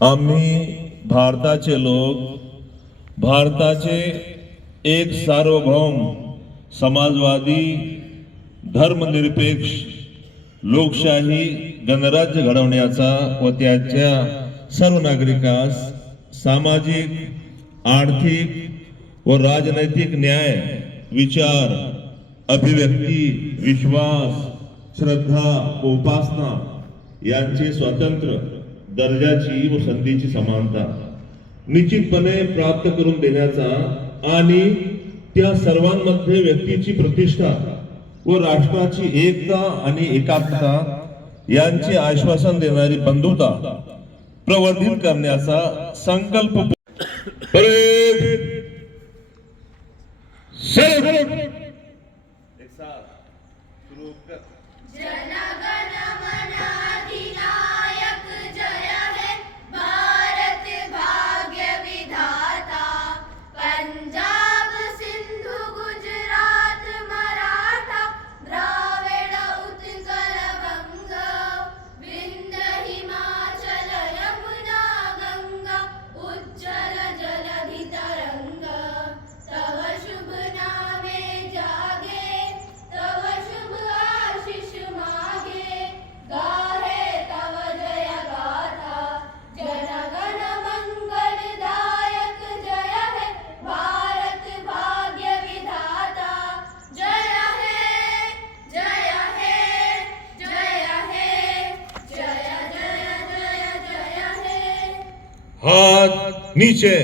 आम्ही भारताचे लोक भारताचे एक सार्वभौम समाजवादी धर्मनिरपेक्ष लोकशाही गणराज्य घडवण्याचा व त्याच्या सर्व नागरिकास सामाजिक आर्थिक व राजनैतिक न्याय विचार अभिव्यक्ती विश्वास श्रद्धा व उपासना यांचे स्वातंत्र्य दर्जाची व संधीची समानता निश्चितपणे प्राप्त करून देण्याचा आणि त्या सर्वांमध्ये व्यक्तीची प्रतिष्ठा व राष्ट्राची एकता आणि एकात्मता यांचे आश्वासन देणारी बंधुता प्रवर्धित करण्याचा संकल्प हाथ नीचे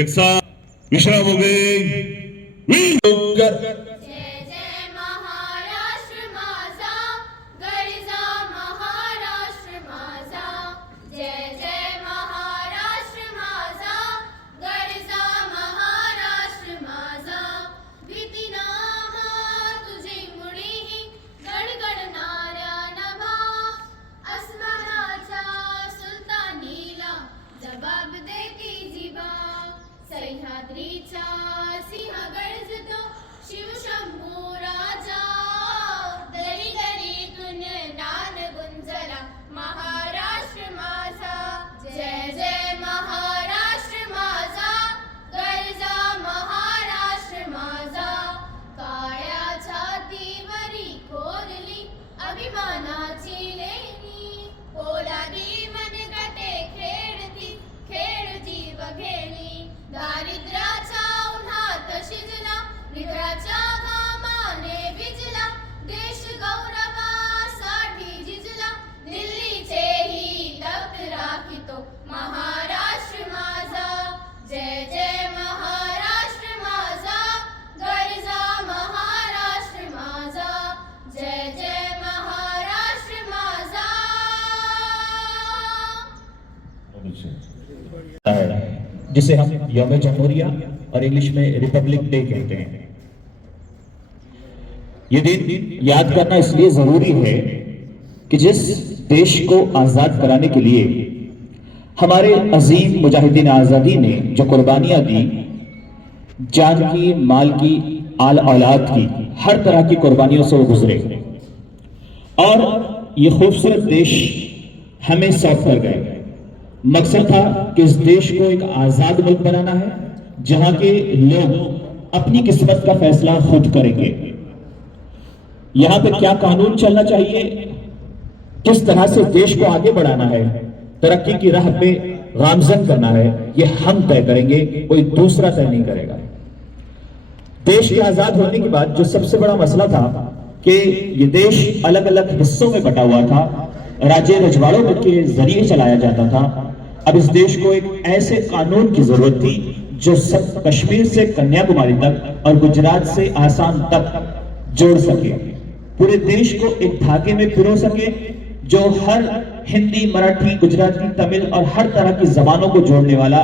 एक साथ विश्राम हो गई। सह्याद्रीचा सिंह गर्जतो शिवशंभू राजा दरी दरीतून ज्ञान गुंजला महाराष्ट्र माझा जय जय महाराष्ट्र माझा गर्जा महाराष्ट्र माझा काळ्या छातीवरी कोरली अभिमानाची लेणी पोलादी मनगटे खेळती खेळ जीव घेणी दारिद्र्याच्या उन्हात शिजला निधराच्या घामाने भिजला देश गौरवासाठी झिजला दिल्लीचेही लप राखितो महाराष्ट्र माझा जय जय महाराष्ट्र माझा गर्जा महाराष्ट्र माझा जय जय महाराष्ट्र माझा। जिसे हम यौम जमहूरिया और इंग्लिश में रिपब्लिक डे कहते हैं। ये दिन याद करना इसलिए जरूरी है कि जिस देश को आजाद कराने के लिए हमारे अजीम मुजाहिदीन आजादी ने जो कुर्बानियां दी, जान की, माल की, आल औलाद की, हर तरह की कुर्बानियों से वो गुजरे और ये खूबसूरत देश हमें सौंप कर गए। मकसद था कि इस देश को एक आजाद मुल्क बनाना है जहां के लोग अपनी किस्मत का फैसला खुद करेंगे। यहां पे क्या कानून चलना चाहिए, किस तरह से देश को आगे बढ़ाना है, तरक्की की राह पे गामजन करना है, ये हम तय करेंगे, कोई दूसरा तय नहीं करेगा। देश के आजाद होने के बाद जो सबसे बड़ा मसला था कि ये देश अलग अलग हिस्सों में बटा हुआ था, राज्य रजवाड़ों के जरिए चलाया जाता था। अब इस देश को एक ऐसे कानून की जरूरत थी जो सब कश्मीर से कन्याकुमारी तक और गुजरात से आसाम तक जोड़ सके, पूरे देश को एक धागे में पिरो सके, जो हर हिंदी, मराठी, गुजराती, तमिल और हर तरह की जबानों को जोड़ने वाला,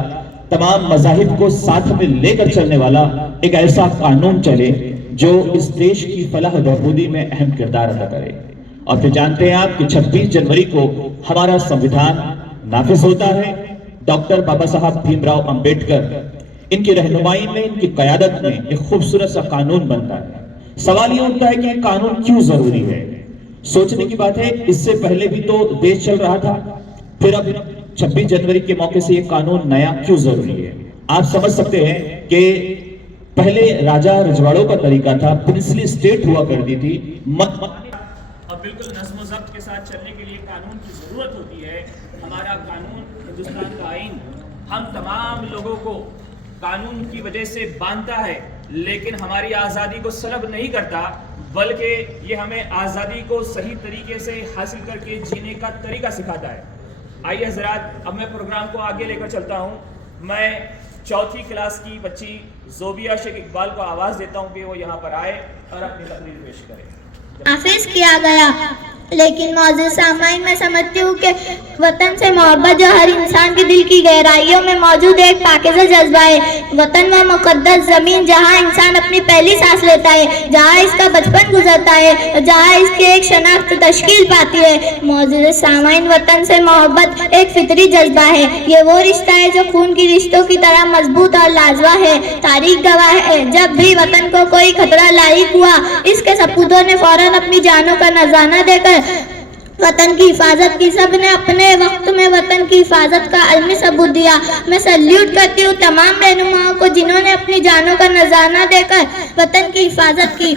तमाम मजाहिब को साथ में लेकर चलने वाला एक ऐसा कानून चले जो इस देश की फलाह बहबूदी में अहम किरदार अदा करे। और फिर जानते हैं आप कि 26 जनवरी को हमारा संविधान नाफिज होता है। डॉक्टर बाबा साहब भीमराव अंबेडकर इनकी रहनुमाई में, इनकी क़यादत में एक खूबसूरत सा कानून बनता है। सवाल ये उठता है कि कानून क्यों जरूरी है। सोचने की बात है, इससे पहले भी तो देश चल रहा था, फिर अब 26 जनवरी के मौके से ये कानून नया क्यों जरूरी है? आप समझ सकते हैं कि पहले राजा रजवाड़ों का तरीका था, प्रिंसली स्टेट हुआ करती थी, और बिल्कुल नज़्म ज़ब्त के साथ चलने के लिए कानून की ज़रूरत होती है। हमारा कानून, हिंदुस्तान का आइन हम तमाम लोगों को कानून की वजह से बांधता है, लेकिन हमारी आज़ादी को सलब नहीं करता, बल्कि ये हमें आज़ादी को सही तरीके से हासिल करके जीने का तरीका सिखाता है। आइए हज़रात, अब मैं प्रोग्राम को आगे लेकर चलता हूँ। मैं चौथी क्लास की बच्ची जोबिया शेख इकबाल को आवाज़ देता हूँ कि वो यहाँ पर आए और अपनी तकरीर पेश करें। हाफिज किया गया, लेकिन मौजूद सामाइन मैं समझती हूँ कि वतन से मोहब्बत जो हर इंसान के दिल की गहराइयों में मौजूद एक पाकीज़ा जज्बा है। वतन व मुक़द्दस ज़मीन जहाँ इंसान अपनी पहली सांस लेता है, जहाँ इसका बचपन गुजरता है, जहाँ इसकी एक शनाख्त तश्कील पाती है। मौजूद सामाइन, वतन से मोहब्बत एक फितरी जज्बा है। ये वो रिश्ता है जो खून की रिश्तों की तरह मजबूत और लाजवा है। तारीख गवाह है, जब भी वतन को कोई खतरा लाहिक हुआ, इसके सपूतों ने फौरन अपनी जानों का नजराना देकर वतन की हिफाजत की। सब ने अपने वक्त में वतन की हिफाजत का अलमी सबूत दिया। मैं सल्यूट करती हूँ तमाम रहनुमाओं को जिन्होंने अपनी जानों का नजराना देकर वतन की हिफाजत की।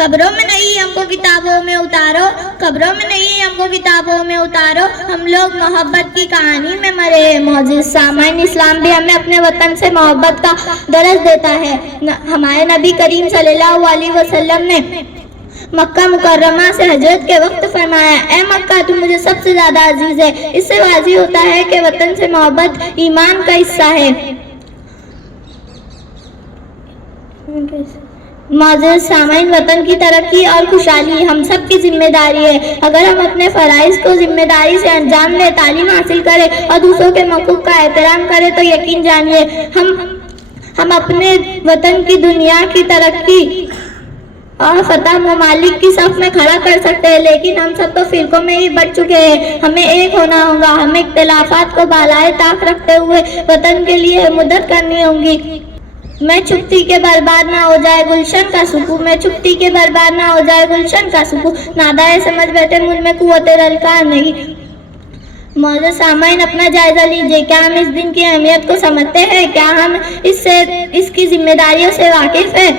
कब्रों में नहीं हमको किताबों में उतारो, कब्रों में नहीं हमको किताबों में उतारो, हम लोग मोहब्बत की कहानी में मरे। मौजूद सामाइन, इस्लाम भी हमें अपने वतन से मोहब्बत का दर्स देता है। हमारे नबी करीम सल्लल्लाहु अलैहि वसल्लम ने मक्का मुकर्रमा से हजरत के वक्त फरमाया, ए मक्का तू मुझे सबसे ज्यादा अजीज है। इससे वाज़ी होता है कि वतन से मोहब्बत ईमान का हिस्सा है। मौजूद सामाइन, वतन की तरक्की और खुशहाली हम सब की जिम्मेदारी है। अगर हम अपने फ़राइज़ को जिम्मेदारी से अंजाम दें, तालीम हासिल करें और दूसरों के मौक़ूफ़ का एहतराम करें, तो यकीन जानिए हम अपने वतन की दुनिया की तरक्की और फतह ममालिक की सफ में खड़ा कर सकते हैं। लेकिन हम सब तो फिरकों में ही बढ़ चुके हैं। हमें एक होना होगा, हमें इख्तिलाफात को बालाए ताक रखते हुए वतन के लिए मदद करनी होगी। मैं चुपती के बर्बाद ना हो जाए गुलशन का सुकून, मैं चुपती के बर्बाद ना हो जाए गुलशन का सुकून, नादाए समझ बैठे मुझ में कुव्वते रलकार नहीं। मौजूद सामाइन, अपना जायजा लीजिए। क्या हम इस दिन की अहमियत को समझते हैं? क्या हम इसकी जिम्मेदारियों से वाकिफ है?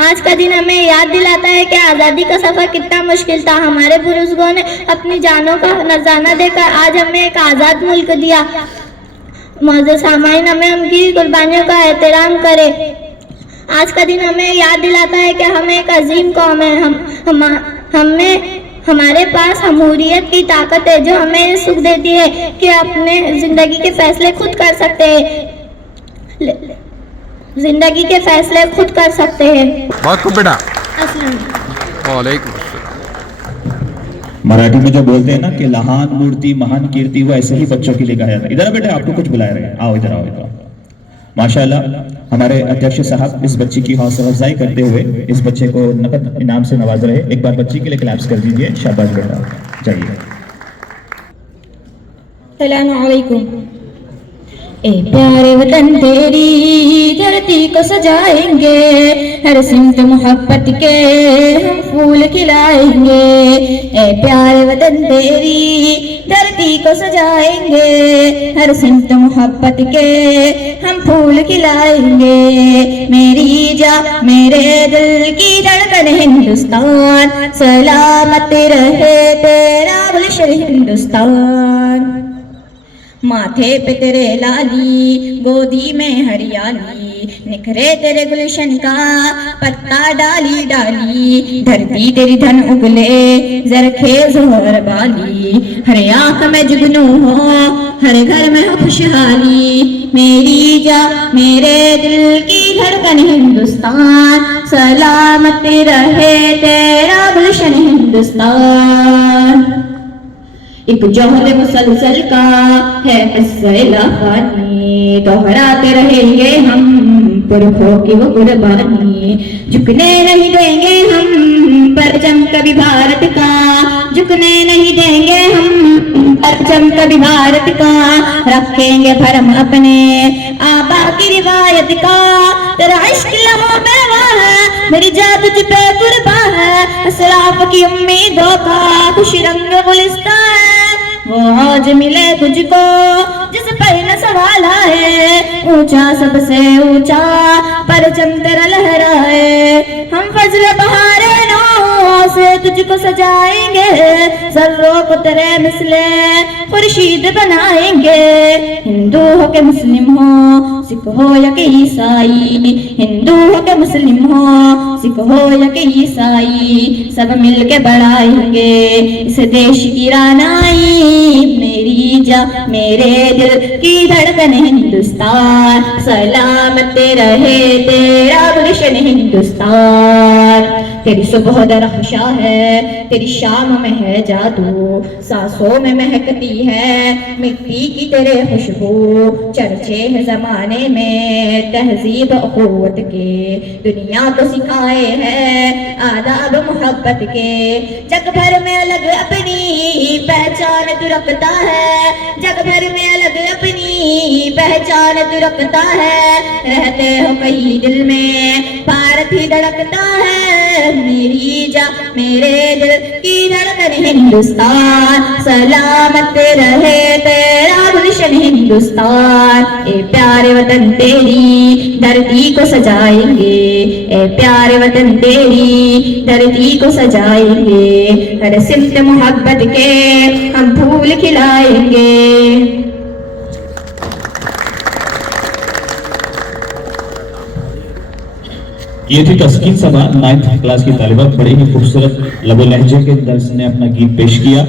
आज का दिन हमें याद दिलाता है कि आज़ादी का सफ़र कितना मुश्किल था। हमारे बुजुर्गों ने अपनी जानों का नजराना देकर आज हमें एक आज़ाद मुल्क दिया। मौजूद सामाइन, हमें उनकी कुर्बानियों का एहतराम करें। आज का दिन हमें याद दिलाता है कि हम एक अजीम कौम है। हमारे पास हमूरियत की ताकत है जो हमें सुख देती है कि अपने ज़िंदगी के फैसले खुद कर सकते हैं। जिंदगी के फैसले खुद कर सकते हैं। बहुत खूब बेटा। अस्सलाम वालेकुम। मराठी में जो बोलते हैं ना कि लहान मूर्ति महान कीर्ति, वो ऐसे ही बच्चों के लिए गाया था। इधर बेटा, आपको कुछ बुलाया रहे, आओ इधर आओ इधर। माशाल्लाह, हमारे अध्यक्ष साहब इस बच्ची की हौसला अफजाई करते हुए इस बच्चे को नकद इनाम से नवाज रहे। एक बार बच्ची के लिए क्लैप्स कर दीजिए। शाबाश बेटा, जाइए। अस्सलामु अलैकुम। ए प्यारे वतन तेरी धरती को सजाएंगे, हर सिमत मोहब्बत के हम फूल खिलाएंगे। ए प्यारे वतन तेरी धरती को सजाएंगे, हर सिमत मोहब्बत के हम फूल खिलाएंगे। मेरी जा मेरे दिल की धड़कन हिंदुस्तान, सलामत रहे तेरा गुलशन हिंदुस्तान। माथे पे तेरे लाली, गोदी में हरियाली, निखरे तेरे गुलशन का पत्ता डाली डाली। धरती तेरी धन उगले, जरखे जोहर बाली, हर आंख में जुगनू हो, हर घर में हो खुशहाली। मेरी जा मेरे दिल की धड़कन हिंदुस्तान, सलामत रहे तेरा गुलशन हिंदुस्तान। एक जोहद मुसलसल का है मसला पानी, दोहराते रहेंगे हम पुरखों की वो कुर्बानी। झुकने नहीं देंगे हम परचम कभी भारत का, झुकने नहीं देंगे हम परचम कभी भारत का। रखेंगे भरम अपने आबा की रिवायत का, तेरा इश्क लहू में है, मेरी जात तुझ पे कुर्बान है। असराफ की उम्मीदों का खुश रंग गुलिस्तान है, वो आज मिले तुझको जिस पर न सवाल है, ऊंचा सबसे ऊंचा परचम तेरा लहराए। हम फजल बहारे नौ से तुझको सजाएंगे, सर्रों को तेरे मिसले खुर्शीद बनाएंगे। हिंदू हो के मुस्लिम हो, सिख हो या कि ईसाई, हिंदू हो के मुस्लिम हो, सिख हो या कि ईसाई, सब मिल के बढ़ाएंगे इस देश की रानाई। मेरी जा मेरे दिल की धड़कन हिंदुस्तान, सलामत रहे तेरा गुलशन हिंदुस्तान। तेरी सुबह दरख्शा है, तेरी शाम में है जादू, सांसों में महकती है मिट्टी की तेरे खुशबू। चर्चे है जमाने में तहजीब अखुवत के, दुनिया को सिखाए हैं आदाब मोहब्बत के। जग भर में अलग अपनी पहचान तू रखता है, जग भर में अलग अपनी पहचान तू रखता है। रहते हो कहीं दिल में भारत ही धड़कता है। मेरी जा मेरे दिल की धड़कन हिंदुस्तान, सलामत रहे तेरा गुलशन हिंदुस्तान। ए प्यारे वतन तेरी धरती को सजाएंगे, ए प्यारे वतन तेरी धरती को सजाएंगे। हर सिमत मोहब्बत के हम फूल खिलाएंगे। ये थी तस्कीन सभा 9th क्लास की तालिबा, बड़े ही खूबसूरत लबो लहजे के अंदर ने अपना गीत पेश किया।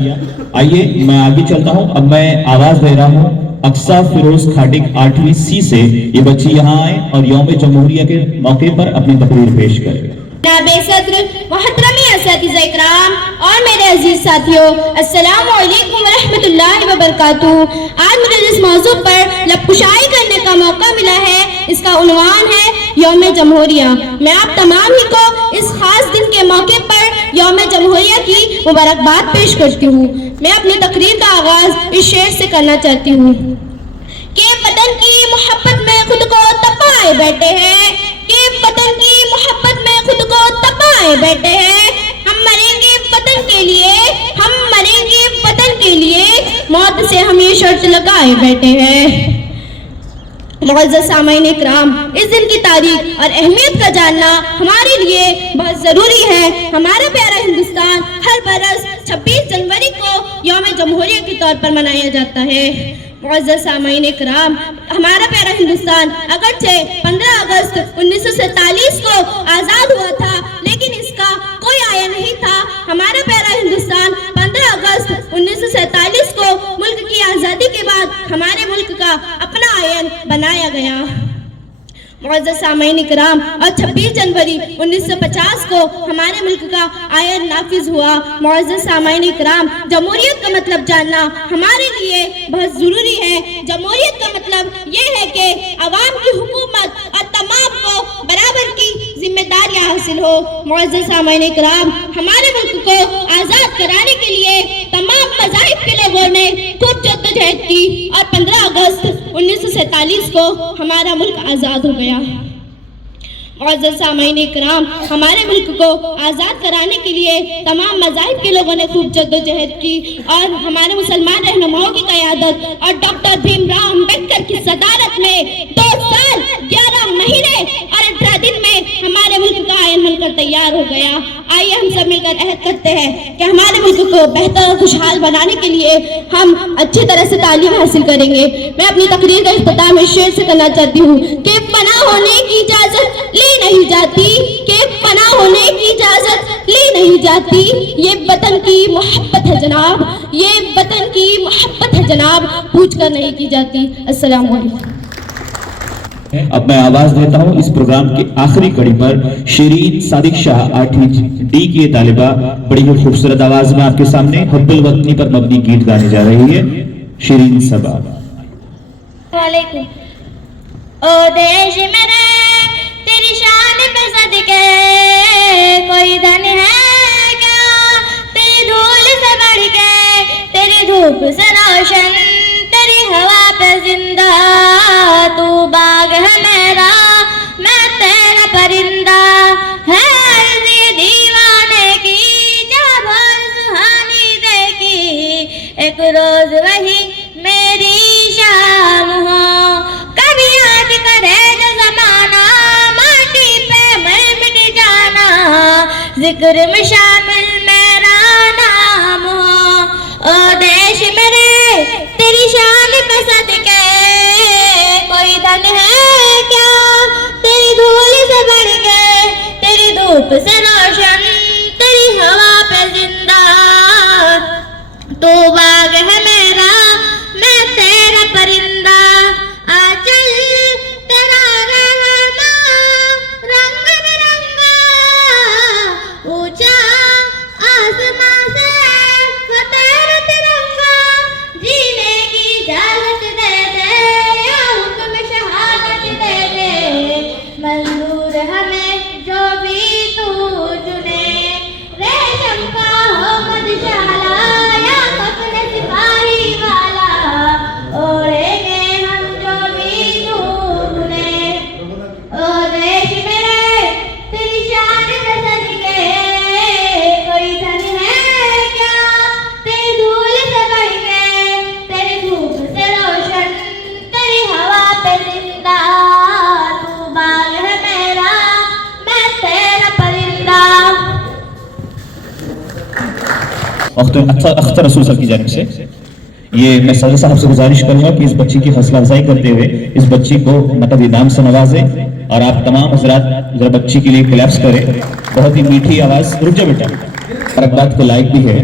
आइए मैं आगे चलता हूं। अब मैं आवाज दे रहा हूं अक्सा फिरोज खाटिक 8वीं C से। ये बच्ची यहाँ आए और यौम जमहूरिया के मौके पर अपनी तकरीर पेश करें। नाबे-सद्र मोहतरमी असातिज़ा इकराम और मेरे अजीज साथियों, अस्सलामु अलैकुम व रहमतुल्लाहि व बरकातुहू। आज मुझे जिस मौजू पर लबकुशाई करने का मौका मिला है, इसका उन्वान है यौम जमहूरिया। मैं आप तमाम ही को इस खास दिन के मौके पर यौम जमहूरिया की मुबारकबाद पेश करती हूँ। मैं अपनी तकरीर का आगाज इस शेर से करना चाहती हूँ कि वतन की मोहब्बत में खुद को तपाए बैठे हैं, कि वतन की मोहब्बत में खुद को तपाए बैठे हैं। हम मरेंगे वतन के लिए, हम मरेंगे वतन के लिए, मौत से हम ये शर्त लगाए बैठे हैं। मुअज़्ज़ज़ सामईन इकराम, इस दिन की तारीख और अहमियत का जानना हमारे लिए बहुत ज़रूरी है। हमारा प्यारा हिंदुस्तान हर बरस 26 जनवरी को यौम जमहूरिया के तौर पर मनाया जाता है। मुअज़्ज़ज़ सामईन इकराम, हमारा प्यारा हिंदुस्तान अगरचे 15 अगस्त 1947 को आज़ाद हुआ था, लेकिन इसका कोई आयन नहीं था। हमारा प्यारा हिंदुस्तान 15 अगस्त 1947 को मुल्क की आज़ादी के बाद हमारे मुल्क का अपना आयन बनाया गया। मुअज़्ज़ज़ सामईन इकराम, और 26 जनवरी 1950 को हमारे मुल्क का आयन नाफिज हुआ। मुअज़्ज़ज़ सामईन इकराम, जमहूरियत का मतलब जानना हमारे लिए बहुत ज़रूरी है। जमहूरियत का मतलब ये है कि अवाम की हुकूमत और तमाम को बराबर की जिम्मेदारियां हासिल हो। मुअज़्ज़ज़ सामईन इकराम, हमारे मुल्क को आज़ाद कराने के लिए तमाम मज़ाहिब के लोगों ने खूब जद्दोजहद की और 15 अगस्त 1947 को हमारा मुल्क आज़ाद हो गया। मुअज़्ज़ज़ सामईन इकराम, हमारे मुल्क को आज़ाद कराने के लिए तमाम मज़ाहिब के लोगों ने खूब जद्दोजहद की और हमारे मुसलमान रहनुमाओं की क़यादत और डॉक्टर भीमराव अम्बेडकर की सदारत में 2 साल 11 महीने और 18 दिन में हमारे मुल्क का आयन बनकर तैयार हो गया। आइए हम सब मिलकर अहद करते हैं कि हमारे मुल्क को बेहतर और खुशहाल बनाने के लिए हम अच्छी तरह से तालीम हासिल करेंगे। मैं अपनी तकरीर का इख्तिताम इस शेर से करना चाहती हूँ कि पनाह होने की इजाजत ली नहीं जाती, कि पनाह होने की इजाजत ली नहीं जाती। ये वतन की मोहब्बत है जनाब, ये वतन की मोहब्बत है जनाब, पूछ कर नहीं की जाती। अस्सलाम वालेकुम। अब मैं आवाज देता हूं इस प्रोग्राम की आखिरी कड़ी पर शिरीन सादिक शाह 8वीं D की तालिबा, बड़ी ही खूबसूरत आवाज में आपके सामने हुब्बुल वतनी पर मबनी गीत गाने जा रही है। शिरीन सबा। वालेकुम। ओ देश मेरे तेरी शान पे सदके, कोई धन है क्या तेरी धूल से बढ़ के, तेरी धूप से रोशन, तेरी हवा पे जिंदा, तू बाग है मेरा, मैं तेरा परिंदा, है अर्ज़ी दीवाने की, जब सुहानी देखी एक रोज वही मेरी शाम हो, कभी याद करे जो जमाना माटी पे मर मिट जाना, जिक्र में शामिल मेरा नाम हो। ओ देश मेरे तेरी शान पे सदके, कोई धन है क्या तेरी धूल से बढ़ के, तेरी धूप से रोशन तेरी हवा पे जिंदा, तू बाग है मेरा मैं तेरा परिंदा, आंचल तेरा रहमा रंग बिरंगा, ऊंचा आसमां से वो तेरा तिरंगा, जीने की इजाजत दे दे या हुक्म शहादत दे दे, मंजूर हमें जो भी तू चुने, रेशम का हो मधुशाला या कफन सिपाही वाला, ओढ़ेंगे हम जो भी तू चुने। ओ देश मेरे तेरी शान पे सदके, कोई धन है क्या तेरी धूल से बढ़ के, तेरी धूप से रोशन तेरी हवा पे जिंदा, तू बाग है मेरा मैं तेरा परिंदा। अख्तर रसूल सर की जानिब से ये मैं सदर साहब से गुजारिश करूंगा कि इस बच्ची की हौसला अफजाई करते हुए इस बच्ची को नकद इनाम से नवाजें, और आप तमाम हजरात जरा बच्ची के लिए क्लैप्स करें। बहुत ही मीठी आवाज, रुक जाओ बेटा, मुबारकबाद के लायक भी है।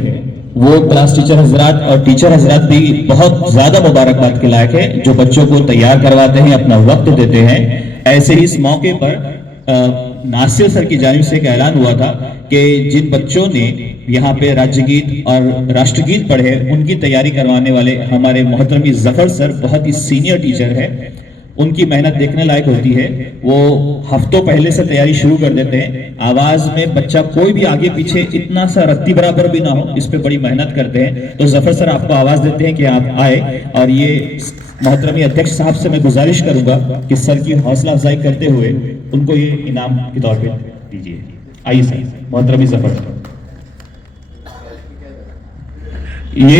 वो क्लास टीचर हजरात और टीचर हजरात भी बहुत ज्यादा मुबारकबाद के लायक है जो बच्चों को तैयार करवाते हैं, अपना वक्त देते हैं। ऐसे ही इस मौके पर नासिर सर की जानिब से एक ऐलान हुआ था कि जिन बच्चों ने यहाँ पे राज्य गीत और राष्ट्रगीत पढ़े उनकी तैयारी करवाने वाले हमारे मोहतरमी जफर सर बहुत ही सीनियर टीचर है, उनकी मेहनत देखने लायक होती है। वो हफ्तों पहले से तैयारी शुरू कर देते हैं। आवाज में बच्चा कोई भी आगे पीछे इतना सा रत्ती बराबर भी ना हो, इस पे बड़ी मेहनत करते हैं। तो जफर सर आपको आवाज देते हैं कि आप आए, और ये मोहतरमी अध्यक्ष साहब से मैं गुजारिश करूंगा कि सर की हौसला अफजाई करते हुए उनको ये इनाम के तौर पे दीजिए। आइए सर, मोहतरमी जफर सर। ये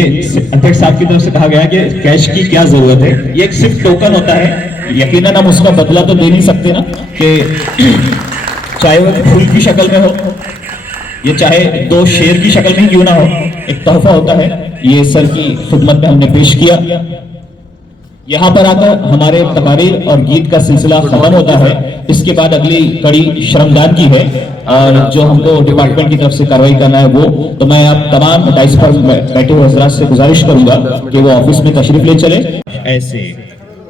अध्यक्ष साहब की तरफ से कहा गया कि कैश की क्या जरूरत है, ये एक सिर्फ टोकन होता है, यकीनन हम उसका बदला तो दे नहीं सकते ना, कि चाहे वो फूल की शक्ल में हो, ये चाहे 2 शेर की शक्ल में क्यों ना हो, एक तोहफा होता है। ये सर की खिदमत में हमने पेश किया। यहाँ पर आकर हमारे तकारीर और गीत का सिलसिला खत्म होता है। इसके बाद अगली कड़ी श्रमदान की है, और जो हमको डिपार्टमेंट की तरफ से कार्रवाई करना है वो, तो मैं आप तमाम डाइस पर बैठे हुए हजरात से गुजारिश करूंगा कि वो ऑफिस में तशरीफ ले चले। ऐसे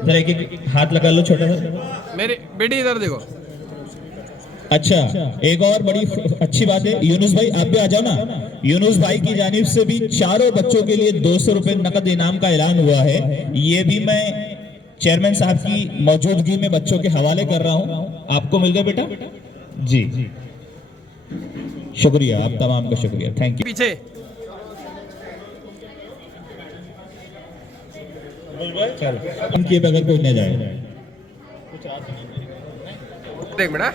जरा एक हाथ लगा लो छोटा सा, मेरे बेटी इधर देखो। अच्छा, एक और बड़ी अच्छी बात है, यूनुस भाई आप भी आ जाओ ना। यूनुस भाई की जानिब से भी चारों बच्चों के लिए 200 रुपए नकद इनाम का ऐलान हुआ है। ये भी मैं चेयरमैन साहब की मौजूदगी में बच्चों के हवाले कर रहा हूं। आपको मिल गया बेटा जी, शुक्रिया, आप तमाम का शुक्रिया, थैंक यू। पीछे चलो, उनकी बगैर कोई न जाए। देख बेटा।